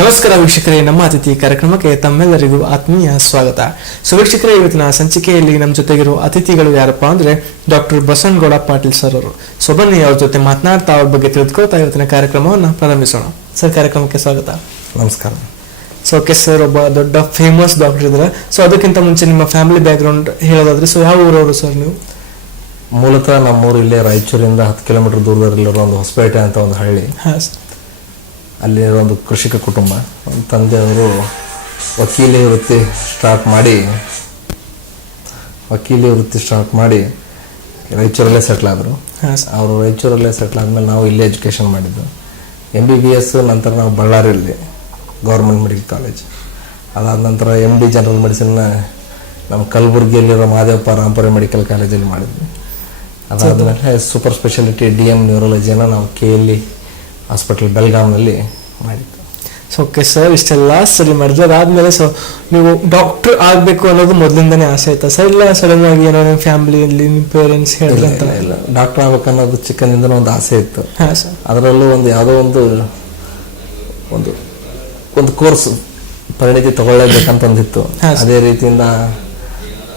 ನಮಸ್ಕಾರ ವೀಕ್ಷಕರೇ, ನಮ್ಮ ಅತಿಥಿ ಕಾರ್ಯಕ್ರಮಕ್ಕೆ ತಮ್ಮೆಲ್ಲರಿಗೂ ಆತ್ಮೀಯ ಸ್ವಾಗತ. ಸೊ ವೀಕ್ಷಕರೇ, ಇವತ್ತಿನ ಸಂಚಿಕೆಯಲ್ಲಿ ನಮ್ಮ ಜೊತೆಗಿರುವ ಅತಿಥಿಗಳು ಯಾರಪ್ಪ ಅಂದ್ರೆ ಡಾಕ್ಟರ್ ಬಸನ್ ಗೌಡ ಪಾಟೀಲ್ ಸರ್ ಅವರು. ಸೊ ಬನ್ನಿ ಅವ್ರ ಜೊತೆ ಮಾತನಾಡ್ತಾ ಅವ್ರ ಬಗ್ಗೆ ತಿಳಿದುಕೊಳ್ತಾ ಇವತ್ತಿನ ಕಾರ್ಯಕ್ರಮವನ್ನು ಪ್ರಾರಂಭಿಸೋಣ. ಸರ್, ಕಾರ್ಯಕ್ರಮಕ್ಕೆ ಸ್ವಾಗತ. ನಮಸ್ಕಾರ. ಸೊ ಓಕೆ ಸರ್, ಒಬ್ಬ ದೊಡ್ಡ ಫೇಮಸ್ ಡಾಕ್ಟರ್ ಇದ್ದಾರೆ. ಸೊ ಅದಕ್ಕಿಂತ ಮುಂಚೆ ನಿಮ್ಮ ಫ್ಯಾಮಿಲಿ ಬ್ಯಾಕ್ ಗ್ರೌಂಡ್ ಹೇಳೋದಾದ್ರೆ, ಸೊ ಯಾವ ಊರವರು ಸರ್ ನೀವು? ಮೂಲತಃ ನಮ್ಮೂರು ಇಲ್ಲೇ ರಾಯಚೂರಿಂದ 10 ಕಿಲೋಮೀಟರ್ ದೂರದಲ್ಲಿರೋ ಒಂದು ಹೊಸಪೇಟೆ ಅಂತ ಒಂದು ಹಳ್ಳಿ. ಅಲ್ಲಿ ಒಂದು ಕೃಷಿಕ ಕುಟುಂಬ. ಒಂದು ತಂದೆಯವರು ವಕೀಲಿ ವೃತ್ತಿ ಸ್ಟಾರ್ಟ್ ಮಾಡಿ ರಾಯಚೂರಲ್ಲೇ ಸೆಟ್ಲ್ ಆದರು. ಅವರು ರಾಯಚೂರಲ್ಲೇ ಸೆಟ್ಲ್ ಆದಮೇಲೆ ನಾವು ಇಲ್ಲೇ ಎಜುಕೇಷನ್ ಮಾಡಿದ್ದು. MBBS ನಂತರ ನಾವು ಬಳ್ಳಾರಿಯಲ್ಲಿ ಗೌರ್ಮೆಂಟ್ ಮೆಡಿಕಲ್ ಕಾಲೇಜ್. ಅದಾದ ನಂತರ MD ಜನರಲ್ ಮೆಡಿಸಿನ್ನ ನಮ್ಮ ಕಲಬುರಗಿಯಲ್ಲಿರೋ ಮಾದೇವಪ್ಪ ರಾಂಪುರ ಮೆಡಿಕಲ್ ಕಾಲೇಜಲ್ಲಿ ಮಾಡಿದ್ವಿ. ಅದಾದಮೇಲೆ ಸೂಪರ್ ಸ್ಪೆಷಾಲಿಟಿ DM ನ್ಯೂರಾಲಜಿಯನ್ನು ನಾವು KLE ಹಾಸ್ಪಿಟಲ್ ಬೆಳಗಾಂನಲ್ಲಿ ಮಾಡಿದ್ದು. ಸೊ ಓಕೆ ಸರ್, ಇಷ್ಟೆಲ್ಲ ಸರಿ ಮಾಡಿದ್ರು. ಅದಾದ್ಮೇಲೆ ಸೊ ನೀವು ಡಾಕ್ಟರ್ ಆಗಬೇಕು ಅನ್ನೋದು ಮೊದಲಿಂದನೇ ಆಸೆ ಆಯ್ತಾ ಸರ್? ಇಲ್ಲ ಸಡನ್ ಆಗಿ ಏನೋ ನಿಮ್ಮ ಫ್ಯಾಮಿಲಿಯಲ್ಲಿ ನಿಮ್ಮ ಪೇರೆಂಟ್ಸ್ ಹೇಳಿದ್ರೆ ಅಂತ? ಇಲ್ಲ, ಡಾಕ್ಟರ್ ಆಗ್ಬೇಕು ಅನ್ನೋದು ಚಿಕ್ಕನಿಂದನೂ ಒಂದು ಆಸೆ ಇತ್ತು. ಅದರಲ್ಲೂ ಒಂದು ಯಾವುದೋ ಒಂದು ಕೋರ್ಸ್ ಪರಿಣಿತಿ ತಗೊಳ್ಳೇಬೇಕಂತ ಒಂದಿತ್ತು. ಅದೇ ರೀತಿಯಿಂದ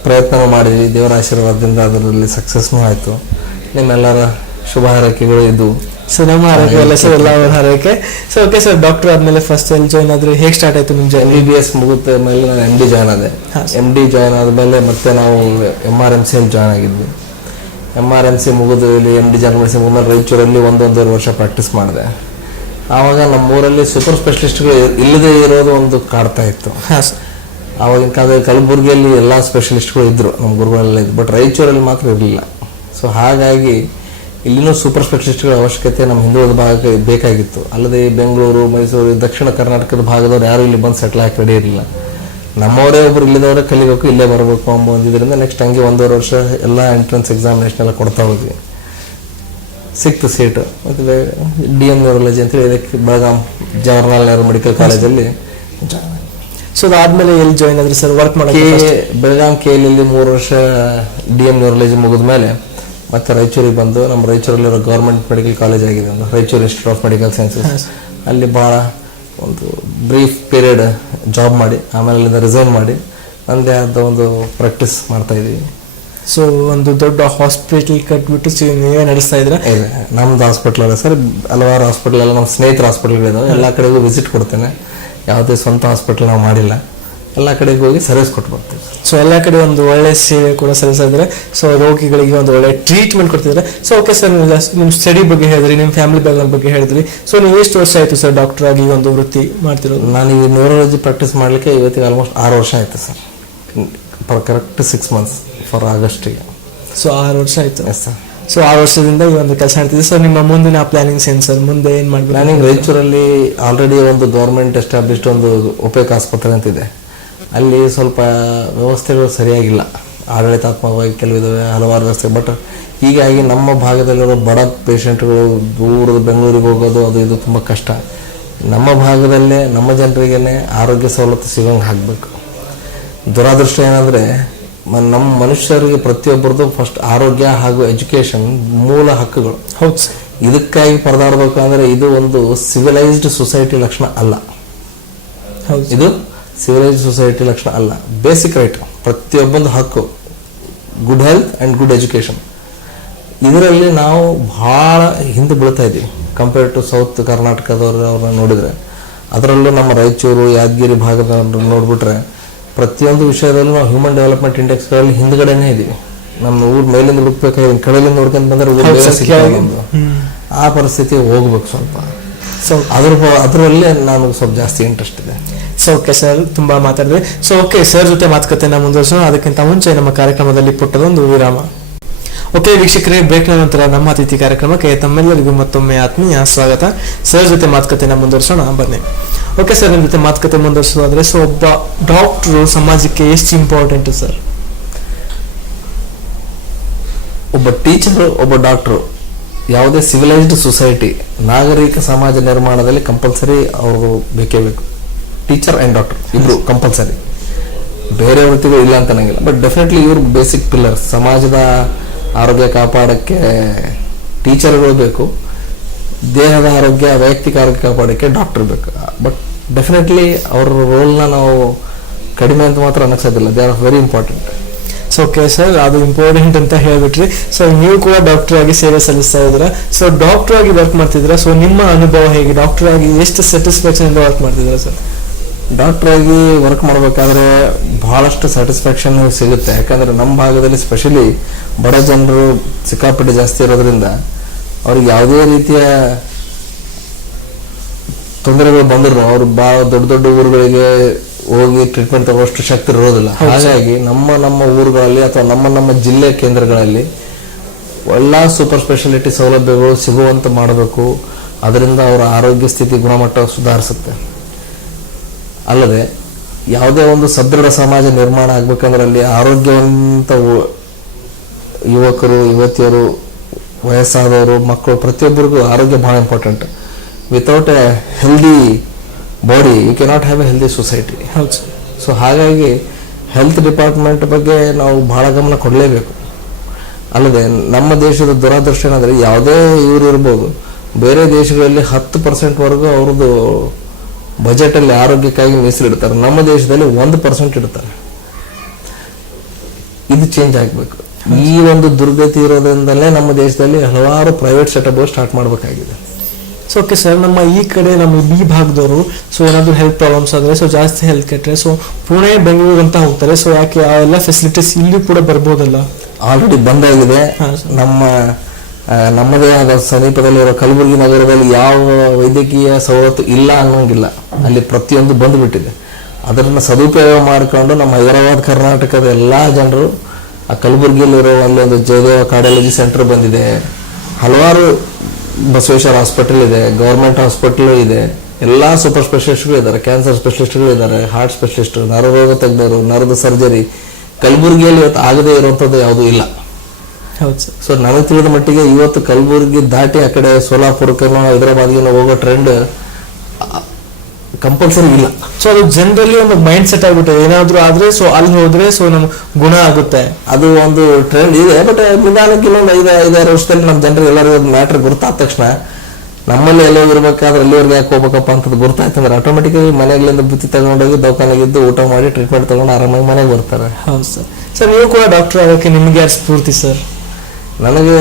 ಪ್ರಯತ್ನ ಮಾಡಿದ್ವಿ. ದೇವರ ಆಶೀರ್ವಾದದಿಂದ ಅದರಲ್ಲಿ ಸಕ್ಸಸ್ನೂ ಆಯಿತು. ನಿಮ್ಮೆಲ್ಲರ ಶುಭ ಹಾರೈಕೆಗಳು ಇದ್ದು. ಸೊ ನಮ್ಮ ಆರೋಗ್ಯ ಎಲ್ಲ ಸರ್, ಎಲ್ಲ ಅವ್ರ ಆರೋಗ್ಯ. ಸೊ ಓಕೆ ಸರ್, ಡಾಕ್ಟರ್ ಆದ್ಮೇಲೆ ಫಸ್ಟ್ ಎಲ್ಲಿ ಜಾಯ್ನ್ ಆದ್ರೆ, ಹೇಗೆ ಸ್ಟಾರ್ಟ್ ಆಯ್ತು ನಿಮ್ಮ ಜಾಯ್ನ್? MBBS ಮುಗಿದ ಮೇಲೆ ನಾನು MD ಜಾಯ್ನ್ ಆದೆ. MD ಜಾಯ್ನ್ ಆದಮೇಲೆ ಮತ್ತೆ ನಾವು MRMC ಜಾಯ್ನ್ ಆಗಿದ್ವಿ. MRMC ಮುಗಿದು ಇಲ್ಲಿ MD ಜಾಯ್ನ್ ಮಾಡಿಸಿ ಮುಗಿದ್ಮೇಲೆ ರಾಯಚೂರಲ್ಲಿ 1.5 ವರ್ಷ ಪ್ರಾಕ್ಟೀಸ್ ಮಾಡಿದೆ. ಆವಾಗ ನಮ್ಮೂರಲ್ಲಿ ಸೂಪರ್ ಸ್ಪೆಷಲಿಸ್ಟ್ಗಳು ಇಲ್ಲದೆ ಇರೋದು ಒಂದು ಕಾಡ್ತಾ ಇತ್ತು. ಆವಾಗಿನ ಕಾಲದಲ್ಲಿ ಕಲಬುರಗಿಯಲ್ಲಿ ಎಲ್ಲ ಸ್ಪೆಷಲಿಸ್ಟ್ಗಳು ಇದ್ದರು, ನಮ್ಮ ಗುರುಗಳೆಲ್ಲ ಇದ್ರು. ಬಟ್ ರಾಯಚೂರಲ್ಲಿ ಮಾತ್ರ ಇರಲಿಲ್ಲ. ಸೊ ಹಾಗಾಗಿ ಇಲ್ಲಿನೂ ಸೂಪರ್ ಸ್ಪೆಷಲಿಸ್ಟ್ಗಳ ಅವಶ್ಯಕತೆ ನಮ್ಮ ಹಿಂದುಳಿದ ಭಾಗಕ್ಕೆ ಬೇಕಾಗಿತ್ತು. ಅಲ್ಲದೆ ಬೆಂಗಳೂರು, ಮೈಸೂರು, ದಕ್ಷಿಣ ಕರ್ನಾಟಕದ ಭಾಗದವ್ರು ಯಾರು ಇಲ್ಲಿ ಬಂದು ಸೆಟ್ಲ್ ಆಗಿ ರೆಡಿ ಇರಲಿಲ್ಲ. ನಮ್ಮವರೇ ಒಬ್ರು ಇಲ್ಲಿದವರೇ ಕಲಿಬೇಕು, ಇಲ್ಲೇ ಬರಬೇಕು ಎಂಬ ಒಂದಿದ್ದರಿಂದ ನೆಕ್ಸ್ಟ್ ಹಂಗೆ 1.5 ವರ್ಷ ಎಲ್ಲ ಎಂಟ್ರೆನ್ಸ್ ಎಕ್ಸಾಮಿನೇಷನ್ ಎಲ್ಲ ಕೊಡ್ತಾ ಹೋದ್ವಿ. ಸಿಕ್ತು ಸೀಟು. ಮತ್ತು DM ನ್ಯೂರಾಲಜಿ ಅಂತೇಳಿ ಇದಕ್ಕೆ ಬೆಳಗಾಂ ಜವಾಹರ್ಲಾಲ್ ನೆಹರು ಮೆಡಿಕಲ್ ಕಾಲೇಜಲ್ಲಿ ಜಾಯ್ನ್ ಆಗಿ. ಸೊ ಅದಾದ್ಮೇಲೆ ಎಲ್ಲಿ ಜಾಯ್ನ್ ಆದ್ರಿ ಸರ್ ವರ್ಕ್ ಮಾಡೋಕ್ಕೆ? ಬೆಳಗಾಂ KLE 3 ವರ್ಷ DM ನ್ಯೂರಾಲಜಿ ಮುಗಿದ ಮೇಲೆ ಮತ್ತೆ ರಾಯಚೂರಿಗೆ ಬಂದು, ನಮ್ಮ ರಾಯಚೂರಲ್ಲಿರೋ ಗೌರ್ಮೆಂಟ್ ಮೆಡಿಕಲ್ ಕಾಲೇಜ್ ಆಗಿದೆ ಒಂದು, Raichur institute of medical sciences. ಅಲ್ಲಿ ಭಾಳ ಒಂದು ಬ್ರೀಫ್ ಪೀರಿಯಡ್ ಜಾಬ್ ಮಾಡಿ ಆಮೇಲೆ ಅಲ್ಲಿಂದ ರಿಸೈನ್ ಮಾಡಿ ನನ್ನದೇ ಆದ ಒಂದು ಪ್ರಾಕ್ಟೀಸ್ ಮಾಡ್ತಾ ಇದ್ದೀವಿ. ಸೊ ಒಂದು ದೊಡ್ಡ ಹಾಸ್ಪಿಟಲ್ ಕಟ್ಬಿಟ್ಟು ನೀವೇ ನಡೆಸ್ತಾ ಇದ್ರೆ? ಇದೆ, ನಮ್ದು ಹಾಸ್ಪಿಟಲ್ ಅಲ್ಲ ಸರ್, ಹಲವಾರು ಹಾಸ್ಪಿಟಲ್ ಎಲ್ಲ ನಮ್ಮ ಸ್ನೇಹಿತರ ಹಾಸ್ಪಿಟಲ್ಗಳಿದಾವೆ. ಎಲ್ಲ ಕಡೆಗೂ ವಿಸಿಟ್ ಕೊಡ್ತೇನೆ. ಯಾವುದೇ ಸ್ವಂತ ಹಾಸ್ಪಿಟಲ್ ನಾವು ಮಾಡಿಲ್ಲ. ಎಲ್ಲ ಕಡೆಗೆ ಹೋಗಿ ಸರ್ವಿಸ್ ಕೊಟ್ಟು ಬರ್ತೀವಿ. ಸೊ ಎಲ್ಲ ಕಡೆ ಒಂದು ಒಳ್ಳೆ ಸೇವೆ ಕೂಡ ಸಲ್ಲಿಸಿದ್ರೆ, ಸೊ ರೋಗಿಗಳಿಗೆ ಒಂದು ಒಳ್ಳೆ ಟ್ರೀಟ್ಮೆಂಟ್ ಕೊಡ್ತಿದ್ರೆ. ಸೊ ಓಕೆ ಸರ್, ನಿಮ್ಮ ಸ್ಟಡಿ ಬಗ್ಗೆ ಹೇಳಿದ್ರಿ, ನಿಮ್ಮ ಫ್ಯಾಮಿಲಿ ಬ್ಯಾಕ್ಗ್ರೌಂಡ್ ಬಗ್ಗೆ ಹೇಳಿದ್ರಿ. ಸೊ ನೀವು ಎಷ್ಟು ವರ್ಷ ಆಯಿತು ಸರ್ ಡಾಕ್ಟರ್ ಆಗಿ ಒಂದು ವೃತ್ತಿ ಮಾಡ್ತಿರೋದು? ನಾನು ಈ ನ್ಯೂರಾಲಜಿ ಪ್ರಾಕ್ಟೀಸ್ ಮಾಡಲಿಕ್ಕೆ ಇವತ್ತಿಗೆ ಆಲ್ಮೋಸ್ಟ್ 6 ವರ್ಷ ಆಯಿತು ಸರ್. ಕರೆಕ್ಟ್ 6 ಮಂತ್ಸ್ ಫಾರ್ ಆಗಸ್ಟಿಗೆ. ಸೊ 6 ವರ್ಷ ಆಯಿತು. Yes sir. ಸೊ 6 ವರ್ಷದಿಂದ ಈ ಒಂದು ಕೆಲಸ ಮಾಡ್ತಿದ್ದೆ. ಸೊ ನಿಮ್ಮ ಮುಂದಿನ ಪ್ಲಾನಿಂಗ್ಸ್ ಏನು ಸರ್? ಮುಂದೆ ಏನು ಮಾಡಬೇಕು? ಪ್ಲಾನಿಂಗ್ ರಾಯಚೂರಲ್ಲಿ ಆಲ್ರೆಡಿ ಒಂದು ಗೌರ್ಮೆಂಟ್ ಎಸ್ಟಾಬ್ಲಿಷ್ಡ್ ಒಂದು ಒಪೇಕ್ ಆಸ್ಪತ್ರೆ ಅಂತಿದೆ. ಅಲ್ಲಿ ಸ್ವಲ್ಪ ವ್ಯವಸ್ಥೆಗಳು ಸರಿಯಾಗಿಲ್ಲ, ಆಡಳಿತಾತ್ಮಕವಾಗಿ ಕೆಲವಿದಾವೆ, ಹಲವಾರು ವ್ಯವಸ್ಥೆ. ಬಟ್ ಹೀಗಾಗಿ ನಮ್ಮ ಭಾಗದಲ್ಲಿರೋ ಬಡ ಪೇಷಂಟ್ಗಳು ದೂರದ ಬೆಂಗಳೂರಿಗೆ ಹೋಗೋದು ಅದು ಇದು ತುಂಬ ಕಷ್ಟ. ನಮ್ಮ ಭಾಗದಲ್ಲೇ ನಮ್ಮ ಜನರಿಗೇ ಆರೋಗ್ಯ ಸವಲತ್ತು ಸಿಗೋಂಗೆ ಆಗಬೇಕು. ದುರಾದೃಷ್ಟ ಏನಂದರೆ ನಮ್ಮ ಮನುಷ್ಯರಿಗೆ ಪ್ರತಿಯೊಬ್ಬರದ್ದು ಫಸ್ಟ್ ಆರೋಗ್ಯ ಹಾಗೂ ಎಜುಕೇಷನ್ ಮೂಲ ಹಕ್ಕುಗಳು. ಹೌದು. ಇದಕ್ಕಾಗಿ ಪರದಾಡಬೇಕು ಅಂದರೆ ಇದು ಒಂದು ಸಿವಿಲೈಸ್ಡ್ ಸೊಸೈಟಿ ಲಕ್ಷಣ ಅಲ್ಲ. ಹೌದು, ಇದು ಸಿವಿಲೈಸ್ಡ್ ಸೊಸೈಟಿ ಲಕ್ಷಣ ಅಲ್ಲ. ಬೇಸಿಕ್ ರೈಟ್, ಪ್ರತಿಯೊಬ್ಬೊಂದು ಹಕ್ಕು, good health and good education. ಇದರಲ್ಲಿ ನಾವು ಭಾಳ ಹಿಂದೆ ಬೀಳ್ತಾ ಇದ್ದೀವಿ ಕಂಪೇರ್ ಟು ಸೌತ್ ಕರ್ನಾಟಕದವ್ರು ಅವ್ರನ್ನ ನೋಡಿದರೆ. ಅದರಲ್ಲೂ ನಮ್ಮ ರಾಯಚೂರು, ಯಾದಗಿರಿ ಭಾಗದವ್ರನ್ನ ನೋಡಿಬಿಟ್ರೆ ಪ್ರತಿಯೊಂದು ವಿಷಯದಲ್ಲೂ ನಾವು ಹ್ಯೂಮನ್ ಡೆವಲಪ್ಮೆಂಟ್ ಇಂಡೆಕ್ಸ್ಗಳಲ್ಲಿ ಹಿಂದ್ಗಡೆನೇ ಇದ್ದೀವಿ. ನಮ್ಮ ಊರು ಮೇಲಿಂದ ಹುಡುಕ್ಬೇಕಾಗಿ ಕಡಲಿಂದ ನೋಡ್ಕೊಂಡು ಬಂದರೆ ಆ ಪರಿಸ್ಥಿತಿ ಹೋಗ್ಬೇಕು ಸ್ವಲ್ಪ. ಸೊ ಅದರಲ್ಲೇ ನಾನು ಸ್ವಲ್ಪ ಜಾಸ್ತಿ ಇಂಟ್ರೆಸ್ಟ್ ಇದೆ. ಸೊ ಓಕೆ ಸರ್, ತುಂಬಾ ಮಾತಾಡಿದ್ವಿ. ಸೊ ಓಕೆ ಸರ್ ಜೊತೆ ಮಾತುಕತೆನ ಮುಂದುವರಿಸೋಣ. ಅದಕ್ಕಿಂತ ಮುಂಚೆ ನಮ್ಮ ಕಾರ್ಯಕ್ರಮದಲ್ಲಿ ಪುಟ್ಟದೊಂದು ವಿರಾಮ. ಓಕೆ ವೀಕ್ಷಕರೇ, ಬ್ರೇಕ್ನ ನಂತರ ನಮ್ಮ ಅತಿಥಿ ಕಾರ್ಯಕ್ರಮಕ್ಕೆ ತಮ್ಮೆಲ್ಲರಿಗೂ ಮತ್ತೊಮ್ಮೆ ಆತ್ಮೀಯ ಸ್ವಾಗತ. ಸರ್ ಜೊತೆ ಮಾತುಕತೆನ ಮುಂದುವರಿಸೋಣ, ಬನ್ನಿ. ಓಕೆ ಸರ್, ನಿಮ್ಮ ಜೊತೆ ಮಾತುಕತೆ ಮುಂದುವರಿಸೋದಾದ್ರೆ, ಸೊ ಒಬ್ಬ ಡಾಕ್ಟ್ರು ಸಮಾಜಕ್ಕೆ ಎಷ್ಟು ಇಂಪಾರ್ಟೆಂಟ್ ಸರ್? ಒಬ್ಬ ಟೀಚರು, ಒಬ್ಬ ಡಾಕ್ಟ್ರು ಯಾವುದೇ ಸಿವಿಲೈಸ್ಡ್ ಸೊಸೈಟಿ, ನಾಗರಿಕ ಸಮಾಜ ನಿರ್ಮಾಣದಲ್ಲಿ ಕಂಪಲ್ಸರಿ ಅವರು ಬೇಕೇ ಬೇಕು. ಟೀಚರ್ ಆ್ಯಂಡ್ ಡಾಕ್ಟರ್ ಇಬ್ರು ಕಂಪಲ್ಸರಿ. ಬೇರೆ ವೃತ್ತಿಗಳು ಇಲ್ಲ ಅಂತ ಅನ್ನಂಗಿಲ್ಲ, ಬಟ್ ಡೆಫಿನೆಟ್ಲಿ ಇವರು ಬೇಸಿಕ್ ಪಿಲ್ಲರ್. ಸಮಾಜದ ಆರೋಗ್ಯ ಕಾಪಾಡೋಕ್ಕೆ ಟೀಚರ್ಗಳು ಬೇಕು, ದೇಹದ ಆರೋಗ್ಯ, ವೈಯಕ್ತಿಕ ಆರೋಗ್ಯ ಕಾಪಾಡೋಕ್ಕೆ ಡಾಕ್ಟರ್ ಬೇಕು. ಬಟ್ ಡೆಫಿನೆಟ್ಲಿ ಅವ್ರ ರೋಲ್ನ ನಾವು ಕಡಿಮೆ ಅಂತ ಮಾತ್ರ ಅನ್ನಿಸೋದಿಲ್ಲ. They are very important. So okay sir, ಅದು ಇಂಪಾರ್ಟೆಂಟ್ ಅಂತ ಹೇಳ್ಬಿಟ್ರಿ. ಸೊ ನೀವು ಕೂಡ ಡಾಕ್ಟರ್ ಆಗಿ ಸೇವೆ ಸಲ್ಲಿಸ್ತಾ ಇದ್ದೀರಾ. ಸೊ ಡಾಕ್ಟರ್ ಆಗಿ ವರ್ಕ್ ಮಾಡ್ತಿದ್ದೀರಾ. ಸೊ ನಿಮ್ಮ ಅನುಭವ ಹೇಗೆ? ಡಾಕ್ಟರ್ ಆಗಿ ಎಷ್ಟು ಸ್ಯಾಟಿಸ್ಫ್ಯಾಕ್ಷನ್ ಇಂದ ವರ್ಕ್ ಮಾಡ್ತಿದ್ದೀರಾ ಸರ್? ಡಾಕ್ಟರ್ ಆಗಿ ವರ್ಕ್ ಮಾಡಬೇಕಾದ್ರೆ ಬಹಳಷ್ಟು ಸ್ಯಾಟಿಸ್ಫ್ಯಾಕ್ಷನ್ ಸಿಗುತ್ತೆ. ಯಾಕಂದ್ರೆ ನಮ್ಮ ಭಾಗದಲ್ಲಿ ಸ್ಪೆಷಲಿ ಬಡ ಜನರು ಸಿಕ್ಕಾಪಟ್ಟೆ ಜಾಸ್ತಿ ಇರೋದ್ರಿಂದ ಅವ್ರಿಗೆ ಯಾವುದೇ ರೀತಿಯ ತೊಂದರೆಗಳು ಬಂದ್ರು ಅವ್ರು ಬಹಳ ದೊಡ್ಡ ದೊಡ್ಡ ಊರುಗಳಿಗೆ ಹೋಗಿ ಟ್ರೀಟ್ಮೆಂಟ್ ತಗೊಳ್ಳೋಷ್ಟು ಶಕ್ತಿ ಇರೋದಿಲ್ಲ. ಹಾಗಾಗಿ ನಮ್ಮ ಊರುಗಳಲ್ಲಿ ಅಥವಾ ನಮ್ಮ ಜಿಲ್ಲೆ ಕೇಂದ್ರಗಳಲ್ಲಿ ಒಳ್ಳೆ ಸೂಪರ್ ಸ್ಪೆಷಾಲಿಟಿ ಸೌಲಭ್ಯಗಳು ಸಿಗುವಂತೆ ಮಾಡಬೇಕು. ಅದರಿಂದ ಅವರ ಆರೋಗ್ಯ ಸ್ಥಿತಿ ಗುಣಮಟ್ಟ ಸುಧಾರಿಸುತ್ತೆ. ಅಲ್ಲದೆ ಯಾವುದೇ ಒಂದು ಸದೃಢ ಸಮಾಜ ನಿರ್ಮಾಣ ಆಗ್ಬೇಕಂದ್ರೆ ಅಲ್ಲಿ ಆರೋಗ್ಯವಂತ ಯುವಕರು, ಯುವತಿಯರು, ವಯಸ್ಸಾದವರು, ಮಕ್ಕಳು ಪ್ರತಿಯೊಬ್ಬರಿಗೂ ಆರೋಗ್ಯ ಬಹಳ important. Without a healthy body you cannot have a healthy society. ಹೌದು. ಸೊ ಹಾಗಾಗಿ ಹೆಲ್ತ್ ಡಿಪಾರ್ಟ್ಮೆಂಟ್ ಬಗ್ಗೆ ನಾವು ಬಹಳ ಗಮನ ಕೊಡಲೇಬೇಕು. ಅಲ್ಲದೆ ನಮ್ಮ ದೇಶದ ದುರಾದೃಷ್ಟ ಏನಂದರೆ ಯಾವುದೇ ಇವರು ಇರ್ಬೋದು, ಬೇರೆ ದೇಶಗಳಲ್ಲಿ 10% ವರೆಗೂ ಅವ್ರದ್ದು ಬಜೆಟಲ್ಲಿ ಆರೋಗ್ಯಕ್ಕಾಗಿ ಮೀಸಲಿಡ್ತಾರೆ. ನಮ್ಮ ದೇಶದಲ್ಲಿ 1% ಇಡ್ತಾರೆ. ಇದು ಚೇಂಜ್ ಆಗಬೇಕು. ಈ ಒಂದು ದುರ್ಗತಿ ಇರೋದ್ರಿಂದಲೇ ನಮ್ಮ ದೇಶದಲ್ಲಿ ಹಲವಾರು ಪ್ರೈವೇಟ್ ಸೆಟಪ್ಗಳು ಸ್ಟಾರ್ಟ್ ಮಾಡಬೇಕಾಗಿದೆ. ಸೊ ಓಕೆ ಸರ್, ನಮ್ಮ ಈ ಕಡೆ ನಮ್ಮ ಈ ಭಾಗದವರು ಸೊ ಏನಾದರೂ ಹೆಲ್ತ್ ಪ್ರಾಬ್ಲಮ್ಸ್ ಆದರೆ ಸೊ ಜಾಸ್ತಿ ಹೆಲ್ತ್ ಕೆಟ್ಟರೆ ಸೊ ಪುಣೆ, ಬೆಂಗಳೂರು ಅಂತ ಹೋಗ್ತಾರೆ. ಸೊ ಯಾಕೆ ಆ ಎಲ್ಲ ಫೆಸಿಲಿಟೀಸ್ ಇಲ್ಲಿ ಕೂಡ ಬರ್ಬೋದಲ್ಲ? ಆಲ್ರೆಡಿ ಬಂದಾಗಿದೆ. ನಮ್ಮದೇ ಆದ ಸಮೀಪದಲ್ಲಿರೋ ಕಲಬುರಗಿ ನಗರದಲ್ಲಿ ಯಾವ ವೈದ್ಯಕೀಯ ಸವಲತ್ತು ಇಲ್ಲ ಅನ್ನೋಂಗಿಲ್ಲ. ಅಲ್ಲಿ ಪ್ರತಿಯೊಂದು ಬಂದುಬಿಟ್ಟಿದೆ. ಅದನ್ನು ಸದುಪಯೋಗ ಮಾಡಿಕೊಂಡು ನಮ್ಮ ಹೈದರಾಬಾದ್ ಕರ್ನಾಟಕದ ಎಲ್ಲ ಜನರು ಆ ಕಲಬುರಗಿಯಲ್ಲಿರೋ ಅಲ್ಲೊಂದು ಜಯದೇವ ಕಾರ್ಡಿಯಾಲಜಿ ಸೆಂಟರ್ ಬಂದಿದೆ. ಹಲವಾರು ಬಸವೇಶ್ವರ ಹಾಸ್ಪಿಟಲ್ ಇದೆ, ಗೌರ್ಮೆಂಟ್ ಹಾಸ್ಪಿಟಲ್ ಇದೆ, ಎಲ್ಲ ಸೂಪರ್ ಸ್ಪೆಷಲಿಸ್ಟ್ಗಳು ಇದ್ದಾರೆ, ಕ್ಯಾನ್ಸರ್ ಸ್ಪೆಷಲಿಸ್ಟ್ಗಳು ಇದ್ದಾರೆ, ಹಾರ್ಟ್ ಸ್ಪೆಷಲಿಸ್ಟ್, ನರರೋಗ ತಜ್ಞರು, ನರದ ಸರ್ಜರಿ. ಕಲಬುರಗಿಯಲ್ಲಿ ಇವತ್ತು ಆಗದೇ ಇರುವಂಥದ್ದು ಯಾವುದೂ ಇಲ್ಲ. ಹೌದು ಸರ್. ಸೊ ನನಗೆ ತಿಳಿದ ಮಟ್ಟಿಗೆ ಇವತ್ತು ಕಲಬುರಗಿ ದಾಟಿ ಆ ಕಡೆ ಸೋಲಾಪುರಕ್ಕೇನೋ ಹೈದರಾಬಾದ್ಗೇನೋ ಹೋಗೋ ಟ್ರೆಂಡ್ ಕಂಪಲ್ಸರಿ ಇಲ್ಲ. ಸೊ ಅದು ಜನರಲಿ ಒಂದು ಮೈಂಡ್ ಸೆಟ್ ಆಗ್ಬಿಟ್ಟೆ, ಏನಾದ್ರು ಆದ್ರೆ ಸೊ ಅಲ್ಲಿ ಹೋದ್ರೆ ಸೊ ನಮ್ ಗುಣ ಆಗುತ್ತೆ, ಅದು ಒಂದು ಟ್ರೆಂಡ್ ಇದೆ. ಬಟ್ ನಿಧಾನಕ್ಕೆ ಇನ್ನೊಂದು 5-6 ವರ್ಷದಲ್ಲಿ ನಮ್ಮ ಜನರಿಗೆ ಎಲ್ಲರಿಗೂ ಒಂದು ಮ್ಯಾಟ್ರ್ ಗೊತ್ತಾದ ತಕ್ಷಣ ನಮ್ಮಲ್ಲಿ ಎಲ್ಲೋ ಇರ್ಬೇಕಾದ್ರೆ ಅಲ್ಲಿವರೆಗೆ ಯಾಕೆ ಹೋಗ್ಬೇಕಪ್ಪ ಅಂತದ್ದು ಗೊತ್ತಾಯ್ತಂದ್ರೆ ಆಟೋಮೆಟಿಕಲಿ ಮನೆಗಳಿಂದ ಬುತ್ತಿ ತಗೊಂಡೋಗಿ ದವಾಖಾನೆಗಿದ್ದು ಊಟ ಮಾಡಿ ಟ್ರೀಟ್ಮೆಂಟ್ ತಗೊಂಡು ಆರಾಮಾಗಿ ಮನೆಗೆ ಬರ್ತಾರೆ. ಹೌದು ಸರ್. ಸರ್ ನೀವು ಕೂಡ ಡಾಕ್ಟರ್ ಆಗೋಕ್ಕೆ ನಿಮ್ಗೆ ಯಾರು ಸ್ಫೂರ್ತಿ ಸರ್? ನನಗೆ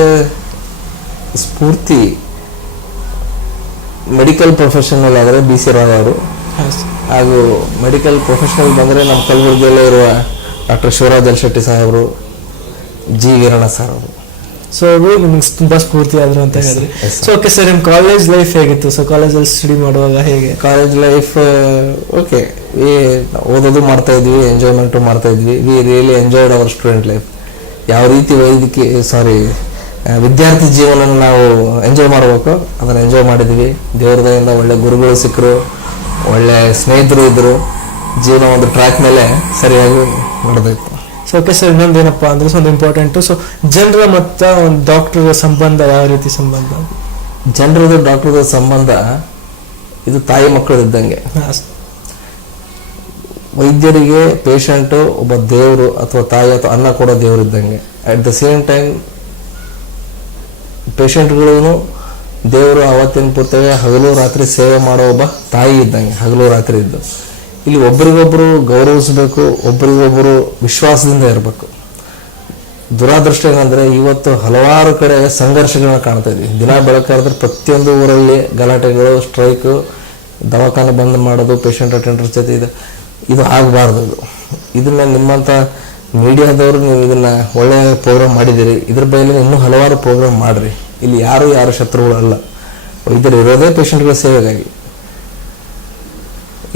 ಸ್ಫೂರ್ತಿ ಮೆಡಿಕಲ್ ಪ್ರೊಫೆಷನಲ್ ಆದರೆ BC ರಾವ್ ಅವರು, ಹಾಗೂ ಮೆಡಿಕಲ್ ಪ್ರೊಫೆಷನಲ್ ಬಂದರೆ ನಮ್ಮ ಕಲಬುರಗಿಯಲ್ಲೇ ಇರುವ ಡಾಕ್ಟರ್ ಶಿವರಾಜ್ ಶೆಟ್ಟಿ ಸಾಹೇಬರು, G ವೀರಣ್ಣ ಸರ್ ಅವರು. ಸೊ ಅವರು ನಿಮ್ಗೆ ತುಂಬಾ ಸ್ಫೂರ್ತಿ ಆದ್ರು ಅಂತ ಹೇಳಿದ್ರಿ. ಸೊ ಓಕೆ ಸರ್, ನಿಮ್ಮ ಕಾಲೇಜ್ ಲೈಫ್ ಹೇಗಿತ್ತು? ಸೊ ಕಾಲೇಜಲ್ಲಿ ಸ್ಟಡಿ ಮಾಡುವಾಗ ಹೇಗೆ? ಕಾಲೇಜ್ ಲೈಫ್ ಓಕೆ, ಓದೋದು ಮಾಡ್ತಾ ಇದ್ವಿ, ಎಂಜಾಯ್ಮೆಂಟು ಮಾಡ್ತಾ ಇದ್ವಿ. We really enjoyed our student life. ಯಾವ ರೀತಿ ವಿದ್ಯಾರ್ಥಿ ಜೀವನ ನಾವು ಎಂಜಾಯ್ ಮಾಡಬೇಕು ಅದನ್ನು ಎಂಜಾಯ್ ಮಾಡಿದ್ವಿ. ದೇವ್ರ ದಯೆಯಿಂದ ಒಳ್ಳೆ ಗುರುಗಳು ಸಿಕ್ಕರು, ಒಳ್ಳೆ ಸ್ನೇಹಿತರು ಇದ್ದರು. ಜೀವನ ಒಂದು ಟ್ರ್ಯಾಕ್ ಮೇಲೆ ಸರಿಯಾಗಿ ನಡೆದಿತ್ತು. ಸೊ ಓಕೆ ಸರ್, ಇನ್ನೊಂದೇನಪ್ಪ ಅಂದ್ರೆ ಒಂದು ಇಂಪಾರ್ಟೆಂಟು, ಸೊ ಜನರ ಮತ್ತು ಒಂದು ಡಾಕ್ಟರ್ ಸಂಬಂಧ ಯಾವ ರೀತಿ ಸಂಬಂಧ? ಜನರದು ಡಾಕ್ಟರ್ದ ಸಂಬಂಧ ಇದು ತಾಯಿ ಮಕ್ಕಳು ಇದ್ದಂಗೆ. ವೈದ್ಯರಿಗೆ ಪೇಷಂಟು ಒಬ್ಬ ದೇವರು ಅಥವಾ ತಾಯಿ ಅಥವಾ ಅನ್ನ ಕೊಡೋ ದೇವರು ಇದ್ದಂಗೆ. ಅಟ್ ದ ಸೇಮ್ ಟೈಮ್ ಪೇಷಂಟ್ಗಳೂ ದೇವರು ಅವತ್ತಿನ ಪೂರ್ತಿಗೆ ಹಗಲು ರಾತ್ರಿ ಸೇವೆ ಮಾಡೋ ಒಬ್ಬ ತಾಯಿ ಇದ್ದಂಗೆ, ಹಗಲು ರಾತ್ರಿ ಇದ್ದು. ಇಲ್ಲಿ ಒಬ್ಬರಿಗೊಬ್ಬರು ಗೌರವಿಸಬೇಕು, ಒಬ್ಬರಿಗೊಬ್ಬರು ವಿಶ್ವಾಸದಿಂದ ಇರಬೇಕು. ದುರಾದೃಷ್ಟ ಏನಂದರೆ ಇವತ್ತು ಹಲವಾರು ಕಡೆ ಸಂಘರ್ಷಗಳನ್ನ ಕಾಣ್ತಾ ಇದ್ವಿ. ದಿನ ಬೆಳಕಾದ್ರೆ ಪ್ರತಿಯೊಂದು ಊರಲ್ಲಿ ಗಲಾಟೆಗಳು, ಸ್ಟ್ರೈಕು, ದವಾಖಾನೆ ಬಂದ್ ಮಾಡೋದು, ಪೇಷಂಟ್ ಅಟೆಂಡರ್ ಜೊತೆ ಇದು ಆಗಬಾರ್ದು. ಇದನ್ನ ನಿಮ್ಮಂಥ ಮೀಡಿಯಾದವರು ನೀವು ಇದನ್ನ ಒಳ್ಳೆಯ ಪ್ರೋಗ್ರಾಮ್ ಮಾಡಿದ್ದೀರಿ. ಇದ್ರ ಬಗ್ಗೆ ಇನ್ನೂ ಹಲವಾರು ಪ್ರೋಗ್ರಾಮ್ ಮಾಡ್ರಿ. ಇಲ್ಲಿ ಯಾರು ಶತ್ರುಗಳು ಅಲ್ಲ, ವೈದ್ಯರು ಇರೋದೇ ಪೇಷಂಟ್ಗಳ ಸೇವೆಗಾಗಿ.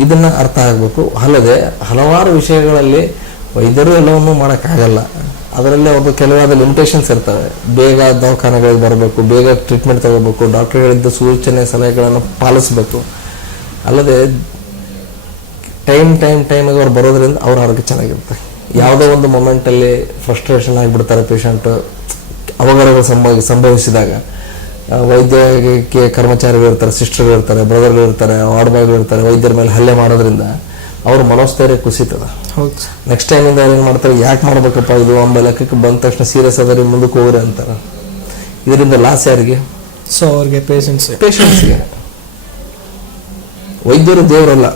ಇದನ್ನ ಅರ್ಥ ಆಗಬೇಕು. ಅಲ್ಲದೆ ಹಲವಾರು ವಿಷಯಗಳಲ್ಲಿ ವೈದ್ಯರು ಎಲ್ಲವನ್ನೂ ಮಾಡೋಕ್ಕಾಗಲ್ಲ. ಅದರಲ್ಲಿ ಒಬ್ಬ ಕೆಲವಾದ ಲಿಮಿಟೇಷನ್ಸ್ ಇರ್ತವೆ. ಬೇಗ ದವಾಖಾನೆಗಳಿಗೆ ಬರಬೇಕು, ಬೇಗ ಟ್ರೀಟ್ಮೆಂಟ್ ತಗೋಬೇಕು, ಡಾಕ್ಟರ್ಗಳಿದ್ದ ಸೂಚನೆ ಸಲಹೆಗಳನ್ನು ಪಾಲಿಸಬೇಕು. ಅಲ್ಲದೆ ಟೈಮಿಗೆ ಅವ್ರು ಬರೋದ್ರಿಂದ ಅವ್ರ ಆರೋಗ್ಯ ಚೆನ್ನಾಗಿರುತ್ತೆ. ಯಾವುದೋ ಒಂದು ಮೊಮೆಂಟಲ್ಲಿ ಫ್ರಸ್ಟ್ರೇಷನ್ ಆಗಿಬಿಡ್ತಾರೆ ಪೇಷಂಟ್. ಅವಘಡಗಳು ಸಂಭವಿಸಿದಾಗ ವೈದ್ಯಕೀಯ ಕರ್ಮಚಾರಿಗಳು ಇರ್ತಾರೆ, ಸಿಸ್ಟರ್ಗಳು ಇರ್ತಾರೆ, ಬ್ರದರ್ಗಳು ಇರ್ತಾರೆ, ವಾರ್ಡ್ ಬಾಯ್ಗಳು ಇರ್ತಾರೆ. ವೈದ್ಯರ ಮೇಲೆ ಹಲ್ಲೆ ಮಾಡೋದ್ರಿಂದ ಅವ್ರ ಮನೋಸ್ಥೈರ್ಯ ಕುಸಿತದ. ನೆಕ್ಸ್ಟ್ ಟೈಮಿಂದ ಏನು ಮಾಡ್ತಾರೆ, ಯಾಕೆ ಮಾಡ್ಬೇಕಪ್ಪ ಇದು ಒಂಬ ಲೆಕ್ಕಕ್ಕೆ ಬಂದ ತಕ್ಷಣ ಸೀರಿಯಸ್ ಆದ್ರೆ ಮುಂದಕ್ಕೆ ಹೋಗ್ರಿ ಅಂತಾರೆ. ಇದರಿಂದ ಲಾಸ್ ಯಾರಿಗೆ? ಸೊ ಅವ್ರಿಗೆ ಪೇಷಂಟ್ಸ್ಗೆ. ವೈದ್ಯರು ದೇವರಲ್ಲ.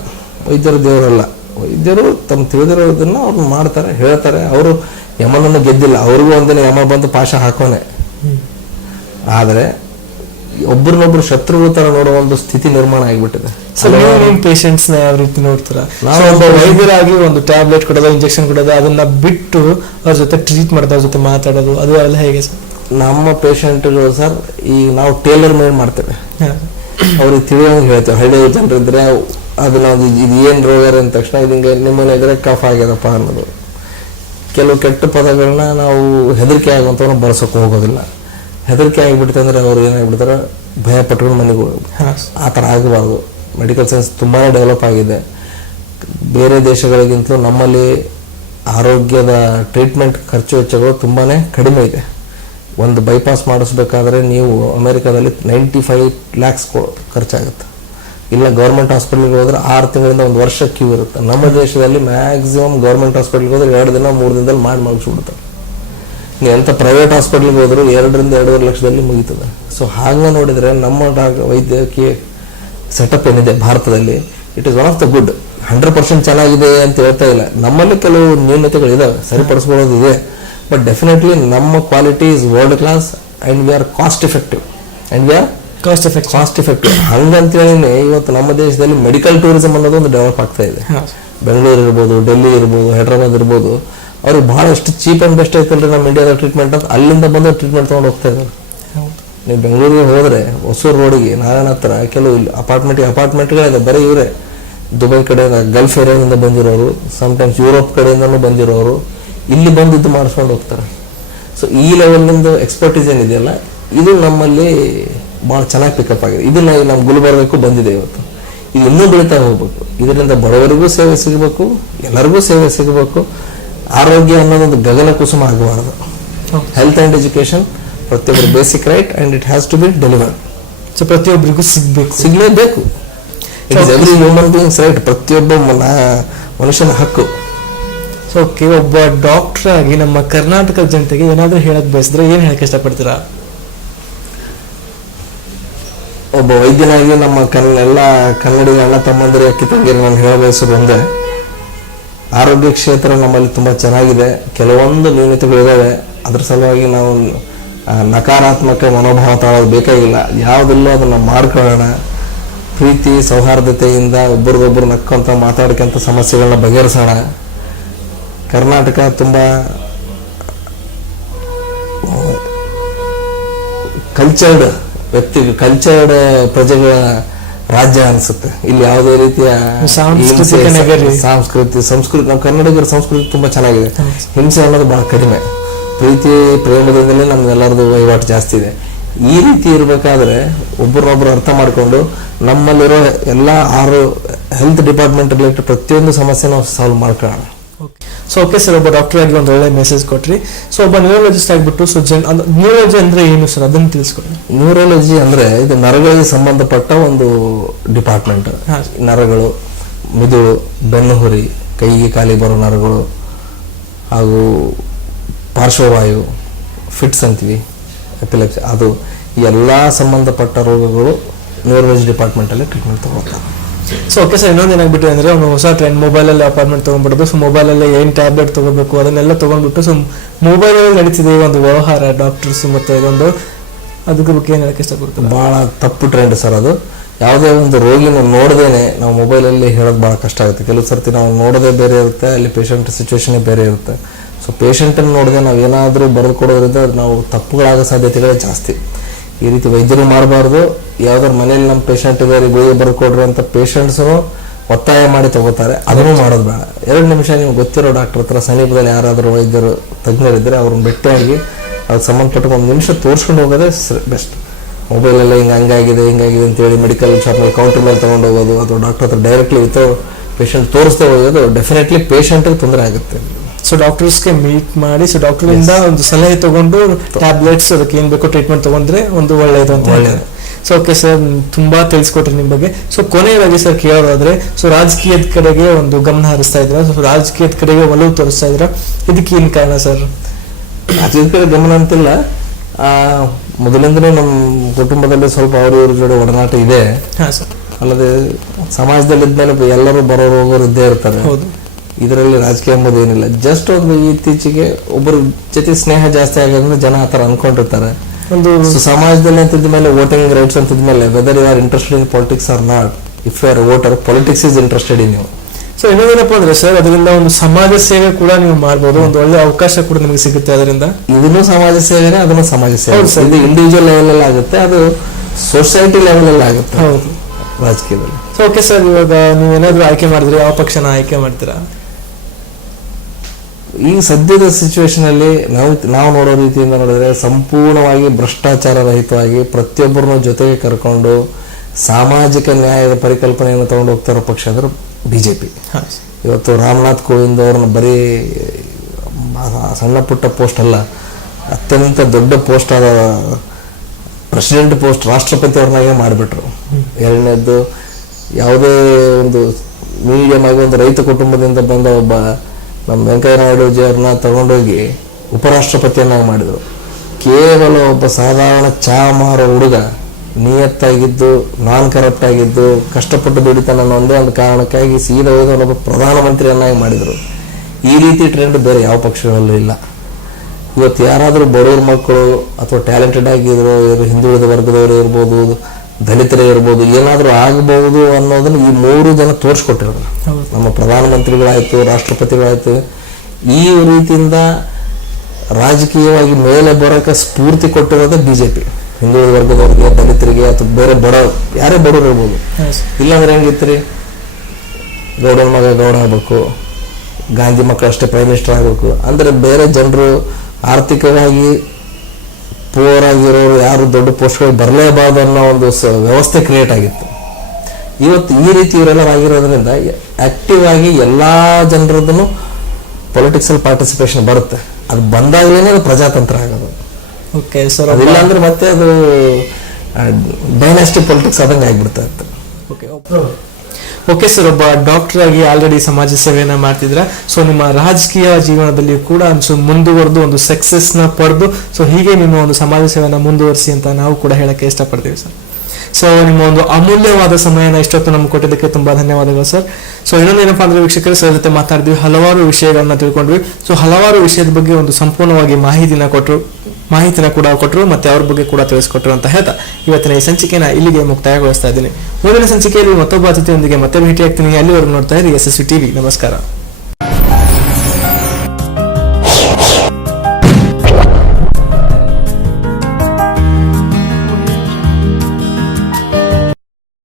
ವೈದ್ಯರು ದೇವರಲ್ಲ. ವೈದ್ಯರು ತಮ್ಮ ತಿಳಿದಿರೋದನ್ನ ಅವ್ರು ಮಾಡ್ತಾರೆ, ಹೇಳ್ತಾರೆ. ಅವರು ಯಮನನ್ನು ಗೆದ್ದಿಲ್ಲ, ಅವ್ರಿಗೂ ಒಂದಿನ ಯಮ ಬಂದು ಪಾಶ ಹಾಕೋನೆ. ಆದರೆ ಒಬ್ರನ್ನೊಬ್ರು ಶತ್ರುಗಳ ತರ ನೋಡೋ ಒಂದು ಸ್ಥಿತಿ ನಿರ್ಮಾಣ ಆಗಿಬಿಟ್ಟಿದೆ. ಪೇಷಂಟ್ಸ್ ನ ಯಾವ ರೀತಿ ನೋಡ್ತೀರಾ? ಒಬ್ಬ ವೈದ್ಯರಾಗಿ ಒಂದು ಟ್ಯಾಬ್ಲೆಟ್ ಕೊಡೋದು, ಇಂಜೆಕ್ಷನ್ ಕೊಡೋದು, ಅದನ್ನ ಬಿಟ್ಟು ಅವ್ರ ಜೊತೆ ಟ್ರೀಟ್ ಮಾಡೋದು, ಅವ್ರ ಜೊತೆ ಮಾತಾಡೋದು, ಅದು ಎಲ್ಲ ಹೇಗೆ ಸರ್? ನಮ್ಮ ಪೇಷಂಟ್ಗಳು ಸರ್, ಈಗ ನಾವು ಟೇಲರ್ ಮೇಡ್ ಮಾಡ್ತೇವೆ, ಅವ್ರಿಗೆ ತಿಳಿಯೋಂಗೆ ಹೇಳ್ತೇವೆ. ಹಳ್ಳಿ ಜನರಿದ್ರೆ ಅದನ್ನ ಇದು ಏನ್ ರೋಗ ಅಂದ ತಕ್ಷಣ ಇದಂಗೆ ನಿಮ್ಮನೆ ಇದ್ರೆ ಕಫ್ ಆಗ್ಯದಪ್ಪ ಅನ್ನೋದು. ಕೆಲವು ಕೆಟ್ಟ ಪದಗಳನ್ನ ನಾವು ಹೆದರಿಕೆ ಆಗುವಂಥವ್ರನ್ನ ಬಳಸೋಕೆ ಹೋಗೋದಿಲ್ಲ. ಹೆದರಿಕೆ ಆಗಿಬಿಡುತ್ತೆ ಅಂದ್ರೆ ಅವ್ರು ಏನಾಗ್ಬಿಡ್ತಾರೆ, ಭಯ ಪಟ್ಕೊಂಡು ಮನೆಗೆ ಹೋಗ್ಬೇಕು. ಆ ಥರ ಆಗಬಾರ್ದು. ಮೆಡಿಕಲ್ ಸೈನ್ಸ್ ತುಂಬಾ ಡೆವಲಪ್ ಆಗಿದೆ. ಬೇರೆ ದೇಶಗಳಿಗಿಂತಲೂ ನಮ್ಮಲ್ಲಿ ಆರೋಗ್ಯದ ಟ್ರೀಟ್ಮೆಂಟ್ ಖರ್ಚು ವೆಚ್ಚಗಳು ತುಂಬಾ ಕಡಿಮೆ ಇದೆ. ಒಂದು ಬೈಪಾಸ್ ಮಾಡಿಸ್ಬೇಕಾದ್ರೆ ನೀವು ಅಮೆರಿಕಾದಲ್ಲಿ 95 lakhs ಖರ್ಚಾಗುತ್ತೆ. ಇಲ್ಲ ಗೌರ್ಮೆಂಟ್ ಹಾಸ್ಪಿಟಲ್ಗೆ ಹೋದ್ರೆ 6 ತಿಂಗಳಿಂದ 1 ವರ್ಷ ಕ್ಯೂ ಇರುತ್ತೆ. ನಮ್ಮ ದೇಶದಲ್ಲಿ ಮ್ಯಾಕ್ಸಿಮಮ್ ಗೌರ್ಮೆಂಟ್ ಹಾಸ್ಪಿಟಲ್ಗೆ ಹೋದ್ರೆ 2 ದಿನ 3 ದಿನದಲ್ಲಿ ಮುಗಿಸ್ಬಿಡ್ತಾರೆ. ನೀವು ಎಂಥ ಪ್ರೈವೇಟ್ ಹಾಸ್ಪಿಟಲ್ಗೆ ಹೋದ್ರು 2 ರಿಂದ 2.5 ಲಕ್ಷದಲ್ಲಿ ಮುಗೀತದೆ. ಸೊ ಹಾಗೆ ನೋಡಿದರೆ ನಮ್ಮ ವೈದ್ಯಕೀಯ ಸೆಟಪ್ ಏನಿದೆ ಭಾರತದಲ್ಲಿ, it is one of the good. 100% ಚೆನ್ನಾಗಿದೆ ಅಂತ ಹೇಳ್ತಾ ಇಲ್ಲ. ನಮ್ಮಲ್ಲಿ ಕೆಲವು ನ್ಯೂನತೆಗಳಿದಾವೆ, ಸರಿಪಡಿಸ್ಕೊಳ್ಳೋದು ಇದೆ. ಬಟ್ ಡೆಫಿನೆಟ್ಲಿ ನಮ್ಮ quality is world class and we are cost effective. ಹಂಗಂತೇಳಿ ಇವತ್ತು ನಮ್ಮ ದೇಶದಲ್ಲಿ ಮೆಡಿಕಲ್ ಟೂರಿಸಂ ಅನ್ನೋದು ಒಂದು ಡೆವಲಪ್ ಆಗ್ತಾ ಇದೆ. ಬೆಂಗಳೂರು ಇರ್ಬೋದು, ಡೆಲ್ಲಿ ಇರ್ಬೋದು, ಹೈದರಾಬಾದ್ ಇರ್ಬೋದು, ಅವ್ರಿಗೆ ಬಹಳಷ್ಟು ಚೀಪ್ ಅಂಡ್ ಬೆಸ್ಟ್ ಐತಲ್ರಿ ನಮ್ಮ ಇಂಡಿಯಾದ ಟ್ರೀಟ್ಮೆಂಟ್ ಅಂತ ಅಲ್ಲಿಂದ ಬಂದು ಟ್ರೀಟ್ಮೆಂಟ್ ತೊಗೊಂಡು ಹೋಗ್ತಾ ಇದ್ದಾರೆ. ನೀವು ಬೆಂಗಳೂರಿಗೆ ಹೋದ್ರೆ ಹೊಸೂರು ರೋಡಿಗೆ ನಾರಾಯಣ ಹತ್ರ ಕೆಲವು ಅಪಾರ್ಟ್ಮೆಂಟ್ಗಳಿದೆ, ಬರೀ ಇವರೇ ದುಬೈ ಕಡೆ, ಗಲ್ಫ್ ಏರಿಯಾದಿಂದ ಬಂದಿರೋರು, ಸಮ್ಟೈಮ್ಸ್ ಯುರೋಪ್ ಕಡೆಯಿಂದನೂ ಬಂದಿರೋರು ಇಲ್ಲಿ ಬಂದು ಇದು ಮಾಡಿಸ್ಕೊಂಡು ಹೋಗ್ತಾರೆ. ಸೊ ಈ ಲೆವೆಲ್ನಿಂದ ಎಕ್ಸ್ಪರ್ಟೀಸ್ ಏನಿದೆಯಲ್ಲ, ಇದು ನಮ್ಮಲ್ಲಿ ಭಾಳ ಚೆನ್ನಾಗಿ ಪಿಕಪ್ ಆಗಿದೆ. ಇದನ್ನ ನಮ್ಮ ಗುಲ್ಬರ್ಗಕ್ಕೂ ಬಂದಿದೆ ಇವತ್ತು. ಇದು ಇನ್ನೂ ಬೆಳೀತಾ ಹೋಗ್ಬೇಕು. ಇದರಿಂದ ಬಡವರಿಗೂ ಸೇವೆ ಸಿಗಬೇಕು, ಎಲ್ಲರಿಗೂ ಸೇವೆ ಸಿಗಬೇಕು. ಆರೋಗ್ಯ ಅನ್ನೋದೊಂದು ಗಗನ ಕುಸುಮ ಆಗಬಾರದು. ಹೆಲ್ತ್ ಅಂಡ್ ಎಜುಕೇಶನ್ ಪ್ರತಿಯೊಬ್ಬರು basic right and it has to be delivered. So ಪ್ರತಿಯೊಬ್ಬರಿಗೂ ಸಿಗಲೇಬೇಕು. It is every human beings right, ಪ್ರತಿಯೊಬ್ಬ ಮನುಷ್ಯನ ಹಕ್ಕು. ಸೊ ಓಕೆ, ಒಬ್ಬ ಡಾಕ್ಟರ್ ಆಗಿ ನಮ್ಮ ಕರ್ನಾಟಕದ ಜನತೆಗೆ ಏನಾದರೂ ಹೇಳಕ್ ಬಯಸಿದ್ರೆ ಏನು ಹೇಳಕ್ಕೆ ಇಷ್ಟಪಡ್ತೀರಾ? ಒಬ್ಬ ವೈದ್ಯನಾಗಿ ನಮ್ಮ ಎಲ್ಲ ಕನ್ನಡಿಗ ಅಣ್ಣ ತಮ್ಮಂದಿರ ಅಕ್ಕಿ ತಂಗಿರಿ ನಾನು ಹೇಳ ಬಯಸೋದು ಒಂದೇ, ಆರೋಗ್ಯ ಕ್ಷೇತ್ರ ನಮ್ಮಲ್ಲಿ ತುಂಬ ಚೆನ್ನಾಗಿದೆ. ಕೆಲವೊಂದು ನ್ಯೂನತೆಗಳಿದ್ದಾವೆ. ಅದ್ರ ಸಲುವಾಗಿ ನಾವು ನಕಾರಾತ್ಮಕ ಮನೋಭಾವ ತಾಳೋದು ಬೇಕಾಗಿಲ್ಲ. ಯಾವುದೆಲ್ಲೋ ಅದನ್ನು ಮಾಡ್ಕೊಳ್ಳೋಣ. ಪ್ರೀತಿ ಸೌಹಾರ್ದತೆಯಿಂದ ಒಬ್ರಿಗೊಬ್ರು ನಕ್ಕೊಂತ ಮಾತಾಡ್ಕೊಂತ ಸಮಸ್ಯೆಗಳನ್ನ ಬಗೆಹರಿಸೋಣ. ಕರ್ನಾಟಕ ತುಂಬ ಕಲ್ಚರ್ಡ್ ಪ್ರಜೆಗಳ ರಾಜ್ಯ ಅನ್ಸುತ್ತೆ. ಇಲ್ಲಿ ಯಾವುದೇ ರೀತಿಯ ಸಂಸ್ಕೃತಿ ನಮ್ಮ ಕನ್ನಡಿಗರ ಸಂಸ್ಕೃತಿ ತುಂಬಾ ಚೆನ್ನಾಗಿದೆ. ಹಿಂಸೆ ಅನ್ನೋದು ಬಹಳ ಕಡಿಮೆ. ಪ್ರೀತಿ ಪ್ರೇಮದಿಂದಲೇ ನಮ್ಗೆಲ್ಲರದು ವಹಿವಾಟು ಜಾಸ್ತಿ ಇದೆ. ಈ ರೀತಿ ಇರಬೇಕಾದ್ರೆ ಒಬ್ಬರನ್ನೊಬ್ರು ಅರ್ಥ ಮಾಡಿಕೊಂಡು ನಮ್ಮಲ್ಲಿರೋ ಎಲ್ಲ ಹೆಲ್ತ್ ಡಿಪಾರ್ಟ್ಮೆಂಟ್ ರಿಲೇಟೆಡ್ ಪ್ರತಿಯೊಂದು ಸಮಸ್ಯೆ ನಾವು ಸಾಲ್ವ್ ಮಾಡ್ಕೊಳ್ಳೋಣ. ಸೊ ಓಕೆ ಸರ್, ಒಬ್ಬ ಡಾಕ್ಟರ್ ಆಗಿ ಒಂದು ಒಳ್ಳೆ ಮೆಸೇಜ್ ಕೊಟ್ರಿ. ಸೊ ಒಬ್ಬ ನ್ಯೂರಾಲಜಿಸ್ಟ್ ಆಗಿಬಿಟ್ಟು ನ್ಯೂರಾಲಜಿ ಅಂದ್ರೆ ಏನು ಸರ್, ಅದನ್ನು ತಿಳಿಸ್ಕೊಡಿ. ನ್ಯೂರಾಲಜಿ ಅಂದ್ರೆ ಇದು ನರಗಳಿಗೆ ಸಂಬಂಧಪಟ್ಟ ಒಂದು ಡಿಪಾರ್ಟ್ಮೆಂಟ್. ನರಗಳು, ಮಿದುಳು, ಬೆನ್ನುಹುರಿ, ಕೈಗೆ ಕಾಲಿಗೆ ಬರೋ ನರಗಳು, ಹಾಗೂ ಪಾರ್ಶ್ವವಾಯು, ಫಿಟ್ಸ್ ಅಂತೀವಿ, ಎಪಿಲೆಪ್ಸಿ, ಅದು ಎಲ್ಲ ಸಂಬಂಧಪಟ್ಟ ರೋಗಗಳು ನ್ಯೂರಾಲಜಿ ಡಿಪಾರ್ಟ್ಮೆಂಟಲ್ಲಿ ಟ್ರೀಟ್ಮೆಂಟ್ ತಗೋತಾರೆ. ಸೊ ಓಕೆ ಸರ್, ಇನ್ನೊಂದು ಏನಾಗ್ಬಿಟ್ಟು ಅಂದ್ರೆ ಒಂದು ಹೊಸ ಟ್ರೆಂಡ್, ಮೊಬೈಲಲ್ಲಿ ಅಪಾರ್ಟ್ಮೆಂಟ್ ತೊಗೊಂಡ್ಬಿಡೋದು. ಸೊ ಮೊಬೈಲಲ್ಲಿ ಏನು ಟ್ಯಾಬ್ಲೆಟ್ ತೊಗೋಬೇಕು ಅದನ್ನೆಲ್ಲ ತೊಗೊಂಡ್ಬಿಟ್ಟು ಸೊ ಮೊಬೈಲಲ್ಲಿ ನಡೀತಿದೆ ಒಂದು ವ್ಯವಹಾರ, ಡಾಕ್ಟರ್ಸ್ ಮತ್ತೆ ಇದೊಂದು, ಅದಕ್ಕೆ ಬಗ್ಗೆ ಏನು ಹೇಳಕ್ಕೆ ಇಷ್ಟಪಡ್ತಾರೆ? ಭಾಳ ತಪ್ಪು ಟ್ರೆಂಡ್ ಸರ್ ಅದು. ಯಾವುದೇ ಒಂದು ರೋಗಿನ ನೋಡ್ದೇನೆ ನಾವು ಮೊಬೈಲಲ್ಲಿ ಹೇಳೋದು ಭಾಳ ಕಷ್ಟ ಆಗುತ್ತೆ. ಕೆಲವು ಸರ್ತಿ ನಾವು ನೋಡೋದೇ ಬೇರೆ ಇರುತ್ತೆ, ಅಲ್ಲಿ ಪೇಷಂಟ್ ಸಿಚುವೇಶನೇ ಬೇರೆ ಇರುತ್ತೆ. ಸೊ ಪೇಷಂಟನ್ನು ನೋಡದೆ ನಾವು ಏನಾದರೂ ಬರೆದು ಕೊಡೋದ್ರಿಂದ ನಾವು ತಪ್ಪುಗಳಾಗೋ ಸಾಧ್ಯತೆಗಳೇ ಜಾಸ್ತಿ. ಈ ರೀತಿ ವೈದ್ಯರು ಮಾಡಬಾರ್ದು. ಯಾವ್ದಾದ್ರು ಮನೇಲಿ ನಮ್ಮ ಪೇಷಂಟ್ ಇದ್ದಾರೆ, ಗುಳಿಗೆ ಬರ್ಕೊಡ್ರಿ ಅಂತ ಪೇಷಂಟ್ಸು ಒತ್ತಾಯ ಮಾಡಿ ತಗೋತಾರೆ. ಅದನ್ನು ಮಾಡೋದು ಬೇಡ. 2 ನಿಮಿಷ ನೀವು ಗೊತ್ತಿರೋ ಡಾಕ್ಟರ್ ಹತ್ರ ಸಮೀಪದಲ್ಲಿ ಯಾರಾದರೂ ವೈದ್ಯರು ತಜ್ಞರಿದ್ದರೆ ಅವ್ರನ್ನ ಭೇಟಿಯಾಗಿ ಅದಕ್ಕೆ ಸಂಬಂಧಪಟ್ಟ 1 ನಿಮಿಷ ತೋರಿಸ್ಕೊಂಡು ಹೋಗೋದೇ ಬೆಸ್ಟ್. ಮೊಬೈಲೆಲ್ಲ ಹಿಂಗಾಗಿದೆ ಅಂತೇಳಿ ಮೆಡಿಕಲ್ ಶಾಪ್ನಲ್ಲಿ ಕೌಂಟರ್ ಮೇಲೆ ತೊಗೊಂಡು ಹೋಗೋದು ಅಥವಾ ಡಾಕ್ಟರ್ ಹತ್ರ ಡೈರೆಕ್ಟ್ಲಿ ವಿತೌಟ್ ಪೇಷಂಟ್ ತೋರಿಸ್ತಾ ಹೋಗೋದು ಡೆಫಿನೆಟ್ಲಿ ಪೇಷಂಟ್ಗೆ ತೊಂದರೆ ಆಗುತ್ತೆ. ಸೊ ಡಾಕ್ಟರ್ಸ್ಗೆ ಮೀಟ್ ಮಾಡಿ, ಸೊ ಡಾಕ್ಟರಿಂದ ಒಂದು ಸಲಹೆ ತಗೊಂಡು ಟ್ಯಾಬ್ಲೆಟ್ಸ್ ಅದಕ್ಕೆ ಏನ್ ಬೇಕೋ ಟ್ರೀಟ್ಮೆಂಟ್ ತಗೊಂಡ್ರೆ ಒಂದು ಒಳ್ಳೆಯದು ಅಂತ ಹೇಳಿದ್ರೆ. ಸೊ ಓಕೆ ಸರ್, ತುಂಬಾ ತಿಳಿಸ್ಕೊಟ್ರಿ ನಿಮ್ ಬಗ್ಗೆ. ಸೊ ಕೊನೆಯದಾಗಿ ಸರ್ ಕೇಳೋದಾದ್ರೆ, ಸೊ ರಾಜಕೀಯದ ಕಡೆಗೆ ಒಂದು ಗಮನ ಹರಿಸ್ತಾ ಇದ್ರ, ಸೊ ರಾಜಕೀಯದ ಕಡೆಗೆ ಒಲವು ತೋರಿಸ್ತಾ ಇದ್ರ, ಇದಕ್ಕೆ ಏನ್ ಕಾರಣ ಸರ್? ರಾಜಕೀಯದ ಕಡೆ ಗಮನ ಅಂತಿಲ್ಲ, ಮೊದಲಿಂದನೂ ನಮ್ಮ ಕುಟುಂಬದಲ್ಲಿ ಸ್ವಲ್ಪ ಅವ್ರ ಇವ್ರ ಜೋಡಿ ಒಡನಾಟ ಇದೆ. ಅಲ್ಲದೆ ಸಮಾಜದಲ್ಲಿ ಇದ್ಮೇಲೆ ಎಲ್ಲರೂ ಬರೋರು ಹೋಗೋರು ಇದ್ದೇ ಇರ್ತಾರೆ. ಹೌದು. ಇದರಲ್ಲಿ ರಾಜಕೀಯ ಎಂಬುದು ಏನಿಲ್ಲ. ಜಸ್ಟ್ ಒಂದು ಇತ್ತೀಚೆಗೆ ಒಬ್ಬರ ಜೊತೆ ಸ್ನೇಹ ಜಾಸ್ತಿ ಆಗೋದ್ರಿಂದ ಜನ ಆ ಥರ ಅನ್ಕೊಂಡಿರ್ತಾರೆ. ಒಂದು ಸಮಾಜದಲ್ಲಿ ಅಂತಿದ್ದ ಮೇಲೆ ವೋಟಿಂಗ್ ರೈಟ್ಸ್ ಅಂತಿದ್ದ ಮೇಲೆ whether you are interested in politics or not, if you are voter, politics is interested in you. So ಇನ್ನೊಂದೇನಪ್ಪ ಅಂದ್ರೆ ಸರ್, ಅದರಿಂದ ಒಂದು ಸಮಾಜ ಸೇವೆ ಕೂಡ ನೀವು ಮಾಡ್ಬೋದು, ಒಂದು ಒಳ್ಳೆ ಅವಕಾಶ ಕೂಡ ನಿಮಗೆ ಸಿಗುತ್ತೆ ಅದರಿಂದ. ಇದನ್ನು ಸಮಾಜ ಸೇವೆನೇ, ಅದನ್ನು ಸಮಾಜ ಸೇವೆ. ಇದು ಇಂಡಿವಿಜುವಲ್ ಲೆವೆಲ್ ಅಲ್ಲಿ ಆಗುತ್ತೆ, ಅದು ಸೊಸೈಟಿ ಲೆವೆಲ್ ಅಲ್ಲಿ ಆಗುತ್ತೆ. ಹೌದು, ರಾಜಕೀಯದಲ್ಲಿ. ಸೊ ಓಕೆ ಸರ್, ಇವಾಗ ನೀವೇನಾದ್ರೂ ಆಯ್ಕೆ ಮಾಡಿದ್ರೆ ಯಾವ ಪಕ್ಷನ ಆಯ್ಕೆ ಮಾಡ್ತೀರಾ? ಈ ಸದ್ಯದ ಸಿಚುವೇಶನ್ ಅಲ್ಲಿ ನಾವು ನೋಡೋ ರೀತಿಯಿಂದ ನೋಡಿದ್ರೆ ಸಂಪೂರ್ಣವಾಗಿ ಭ್ರಷ್ಟಾಚಾರ ರಹಿತವಾಗಿ ಪ್ರತಿಯೊಬ್ಬರನ್ನು ಜೊತೆಗೆ ಕರ್ಕೊಂಡು ಸಾಮಾಜಿಕ ನ್ಯಾಯದ ಪರಿಕಲ್ಪನೆಯನ್ನು ತಗೊಂಡು ಹೋಗ್ತಾ ಇರೋ ಪಕ್ಷ ಅಂದ್ರೆ ಬಿಜೆಪಿ. ಇವತ್ತು ರಾಮನಾಥ್ ಕೋವಿಂದ್ ಅವ್ರನ್ನ ಬರೀ ಸಣ್ಣ ಪುಟ್ಟ ಪೋಸ್ಟ್ ಅಲ್ಲ, ಅತ್ಯಂತ ದೊಡ್ಡ ಪೋಸ್ಟ್ ಆದ ಪ್ರೆಸಿಡೆಂಟ್ ಪೋಸ್ಟ್, ರಾಷ್ಟ್ರಪತಿ ಅವ್ರನ್ನಾಗೆ ಮಾಡಿಬಿಟ್ರು. ಎರಡನೇದ್ದು, ಯಾವುದೇ ಒಂದು ಮೀಡಿಯಂ ಆಗಿ ಒಂದು ರೈತ ಕುಟುಂಬದಿಂದ ಬಂದ ಒಬ್ಬ ನಮ್ಮ ವೆಂಕಯ್ಯ ನಾಯ್ಡುಜಿ ಅವ್ರನ್ನ ತಗೊಂಡೋಗಿ ಉಪರಾಷ್ಟ್ರಪತಿಯನ್ನಾಗಿ ಮಾಡಿದರು. ಕೇವಲ ಒಬ್ಬ ಸಾಧಾರಣ ಚಹಾ ಮಾರೋ ಹುಡುಗ, ನಿಯತ್ತಾಗಿದ್ದು, ನಾನ್ ಕರಪ್ಟ್ ಆಗಿದ್ದು, ಕಷ್ಟಪಟ್ಟು ದುಡಿತಾನೆ ಅನ್ನೋ ಒಂದೇ ಒಂದು ಕಾರಣಕ್ಕಾಗಿ ಸೀದಾ ಹೋಗಿ ಒಬ್ಬ ಪ್ರಧಾನಮಂತ್ರಿಯನ್ನಾಗಿ ಮಾಡಿದರು. ಈ ರೀತಿ ಟ್ರೆಂಡ್ ಬೇರೆ ಯಾವ ಪಕ್ಷಗಳಲ್ಲೂ ಇಲ್ಲ. ಇವತ್ತು ಯಾರಾದರೂ ಬಡವ್ರ ಮಕ್ಕಳು ಅಥವಾ ಟ್ಯಾಲೆಂಟೆಡ್ ಆಗಿದ್ರು, ಹಿಂದುಳಿದ ವರ್ಗದವರು ಇರ್ಬೋದು, ದಲಿತರೇ ಇರ್ಬೋದು, ಏನಾದರೂ ಆಗಬಹುದು ಅನ್ನೋದನ್ನು ಈ 3 ಜನ ತೋರಿಸ್ಕೊಟ್ಟಿರೋದು. ನಮ್ಮ ಪ್ರಧಾನಮಂತ್ರಿಗಳಾಯ್ತು, ರಾಷ್ಟ್ರಪತಿಗಳಾಯ್ತು. ಈ ರೀತಿಯಿಂದ ರಾಜಕೀಯವಾಗಿ ಮೇಲೆ ಬರೋಕೆ ಸ್ಫೂರ್ತಿ ಕೊಟ್ಟಿರೋದೇ ಬಿಜೆಪಿ. ಹಿಂದುಳಿದ ವರ್ಗದವರಿಗೆ, ದಲಿತರಿಗೆ ಅಥವಾ ಬೇರೆ ಯಾರೇ ಬಡವರು ಇರ್ಬೋದು. ಇಲ್ಲಾಂದ್ರೆ ಹೆಂಗಿತ್ರಿ, ಗೌಡನ ಮಗ ಗೌಡ ಆಗ್ಬೇಕು, ಗಾಂಧಿ ಮಕ್ಕಳಷ್ಟೇ ಪ್ರೈಮ್ ಮಿನಿಸ್ಟರ್ ಆಗಬೇಕು ಅಂದ್ರೆ ಬೇರೆ ಜನರು ಆರ್ಥಿಕವಾಗಿ ಪೂರ್ ಆಗಿರೋರು ಯಾರು ದೊಡ್ಡ ಪೋಸ್ಟ್ಗಳು ಬರಲೇಬಾರ್ದು ಅನ್ನೋ ಒಂದು ವ್ಯವಸ್ಥೆ ಕ್ರಿಯೇಟ್ ಆಗಿತ್ತು. ಇವತ್ತು ಈ ರೀತಿ ಇವರೆಲ್ಲ ಆಗಿರೋದ್ರಿಂದ ಆಕ್ಟಿವ್ ಆಗಿ ಎಲ್ಲಾ ಜನರದನ್ನು ಪೊಲಿಟಿಕ್ಸ್ ಅಲ್ಲಿ ಪಾರ್ಟಿಸಿಪೇಷನ್ ಬರುತ್ತೆ. ಅದು ಬಂದಾಗಲೇ ಅದು ಪ್ರಜಾತಂತ್ರ ಆಗೋದು. ಓಕೆ ಸರ್, ಇಲ್ಲ ಅಂದ್ರೆ ಮತ್ತೆ ಅದು ಡೈನಾಸ್ಟಿ ಪೊಲಿಟಿಕ್ಸ್ ಆದಂಗೆ ಆಗ್ಬಿಡ್ತಾ ಇತ್ತು. ಓಕೆ ಸರ್, ಒಬ್ಬ ಡಾಕ್ಟರ್ ಆಗಿ ಆಲ್ರೆಡಿ ಸಮಾಜ ಸೇವೆಯನ್ನ ಮಾಡ್ತಿದ್ರ. ಸೊ ನಿಮ್ಮ ರಾಜಕೀಯ ಜೀವನದಲ್ಲಿ ಕೂಡ ಮುಂದುವರೆದು ಒಂದು ಸಕ್ಸಸ್ ನ ಪಡೆದು, ಸೊ ಹೀಗೆ ನಿಮ್ಮ ಒಂದು ಸಮಾಜ ಸೇವೆಯನ್ನ ಮುಂದುವರಿಸಿ ಅಂತ ನಾವು ಕೂಡ ಹೇಳಕ್ಕೆ ಇಷ್ಟಪಡ್ತೀವಿ ಸರ್. ಸೊ ನಿಮ್ಮ ಒಂದು ಅಮೂಲ್ಯವಾದ ಸಮಯನ ಇಷ್ಟೊತ್ತು ನಮ್ಗೆ ಕೊಟ್ಟಿದ್ದಕ್ಕೆ ತುಂಬಾ ಧನ್ಯವಾದಗಳು ಸರ್. ಸೊ ಇನ್ನೊಂದೇನಪ್ಪಾ ಅಂದ್ರೆ ವೀಕ್ಷಕರು, ಸರ್ ಜೊತೆ ಮಾತಾಡಿದ್ವಿ, ಹಲವಾರು ವಿಷಯಗಳನ್ನ ತಿಳ್ಕೊಂಡ್ವಿ. ಸೊ ಹಲವಾರು ವಿಷಯದ ಬಗ್ಗೆ ಒಂದು ಸಂಪೂರ್ಣವಾಗಿ ಮಾಹಿತಿನ ಕೂಡ ಕೊಟ್ಟರು, ಮತ್ತೆ ಅವ್ರ ಬಗ್ಗೆ ಕೂಡ ತಿಳಿಸ್ಕೊಟ್ರು ಅಂತ ಹೇಳ್ತಾ ಇವತ್ತಿನ ಈ ಸಂಚಿಕೆನ ಇಲ್ಲಿಗೆ ಮುಕ್ತಾಯಗೊಳಿಸ್ತಾ ಇದ್ದೀನಿ. ಮುಂದಿನ ಸಂಚಿಕೆಯಲ್ಲಿ ಮತ್ತೊಬ್ಬ ಅತಿಥಿಯೊಂದಿಗೆ ಮತ್ತೆ ಭೇಟಿಯಾಗ್ತೀನಿ. ಅಲ್ಲಿವರೆಗೂ ನೋಡ್ತಾ ಇರಿ SSV TV. ನಮಸ್ಕಾರ.